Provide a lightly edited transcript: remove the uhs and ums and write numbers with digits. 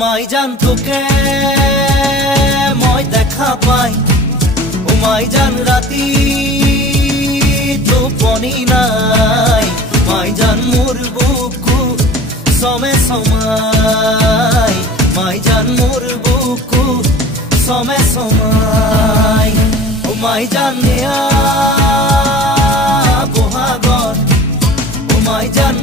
মাই জান তোকে মই দেখা পাই ও মাই জান রাতি টোপনি নাই মাই জান মোর বুকু সমে সমাই মাই জান মোর বুকু সমে সমাই ও মাই জান নিয়া বহাগর ও মাই জান